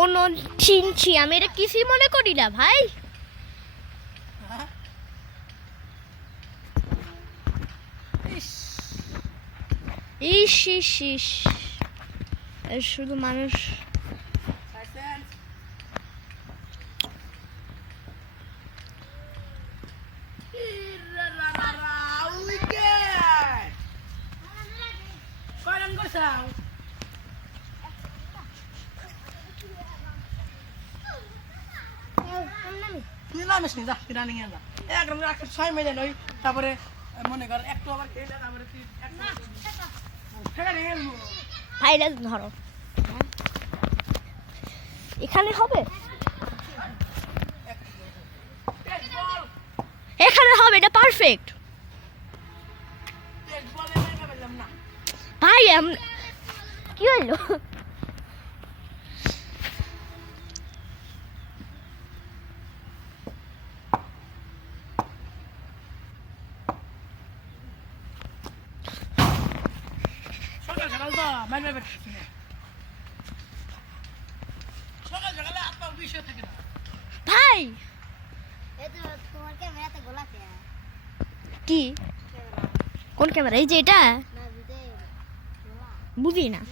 অন্য চিনছি আমি, এটা কিছুই মনে করি না ভাই। ইস ইস ইস, শুধু মানুষ। তুই নামিস নি, যা রানিং এ যা। একদম 6 মিনিট ওই, তারপরে মনে কর একটু আবার খেলে, তারপরে তুই ভাইরা ধরো, এখানে হবে, এখানে হবে, এটা পারফেক্ট ভাই। কি হইলো? সকাল সকাল তো মাইনে বেরোচ্ছি না, সকাল সকালে আপনার বিষয় থাকে না ভাই। তোমার ক্যামেরাতে গোলাপি কি কোন ক্যামেরা? এই যে এটা বুঝি না।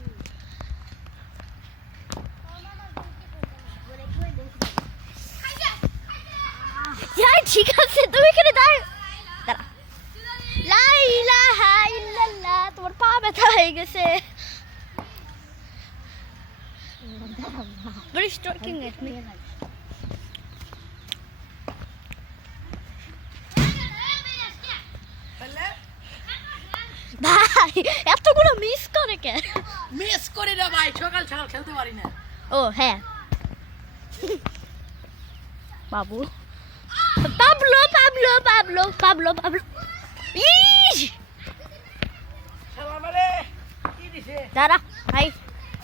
ঠিক আছে, তুমি এখানে দাঁড়া। লা ইলাহা ইল্লাল্লাহ, তোমার পা ব্যথা হয়ে গেছে। What is talking at me? ভাই এতগুলো মিস করে কে? মিস করি না ভাই, সকাল সকাল খেলতে পারি না। ও হ্যাঁ, বাবু Pablo Pablo Pablo Pablo Pablo. ইস খেলা মানে কি দিছে? দাঁড়া।